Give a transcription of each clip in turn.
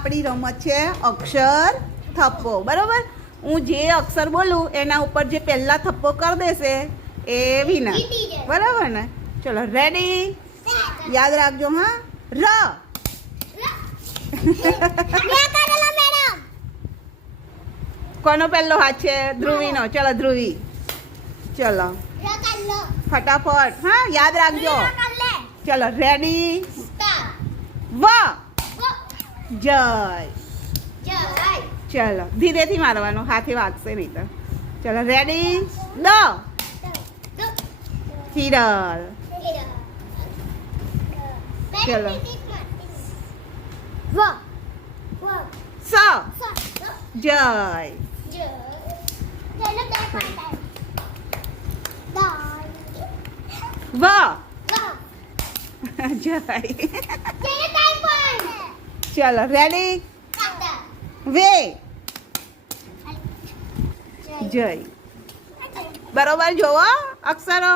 આપણી રમત છે અક્ષર થપ્પો. બરોબર, હું જે અક્ષર બોલું એના ઉપર જે પહેલા થપ્પો કરી દેશે એ વિનર. બરાબર ને? ચલો રેડી, યાદ રાખજો. હા, ર. કોનો પહેલો હાથ છે? ધ્રુવીનો. ચલો ધ્રુવી, ચલો ફટાફટ. હા, યાદ રાખજો. ચલો રેડી, વ. જય. ચલો ધીરેથી મારવાનું, હાથે વાગશે નહીં તો. ચલો રેડી, દ. હિરલ. ચલો સ. જય. વ. જય. ચલો રેડી, વે. જય. બરોબર જોવો અક્ષરો.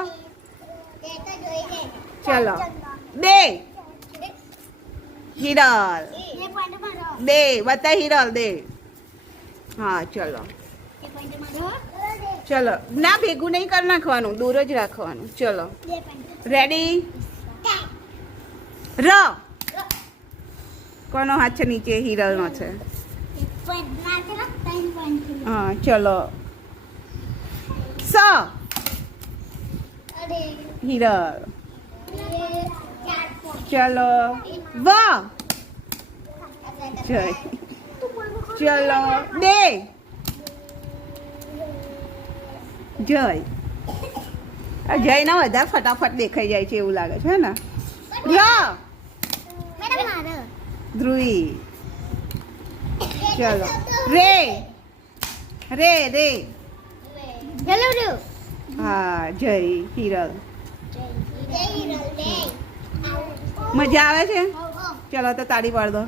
ચલો દે. હિરલ. દે બતા, હિરલ દે. હા ચલો ચલો, ના ભેગું નહીં કરી નાખવાનું, દૂર જ રાખવાનું. ચલો રેડી, ર. કોનો હાથ છે નીચે? હિરલનો છે. હા ચલો, સ. હિરલ. ચલો વ. જય. ચલો દે. જય. જય ના વધારે ફટાફટ દેખાઈ જાય છે એવું લાગે છે ને. ર. ધ્રુવી. ચલો રે. રે રે. હા જય. હિરલ. મજા આવે છે? ચલો તો તાળી પાડ દો.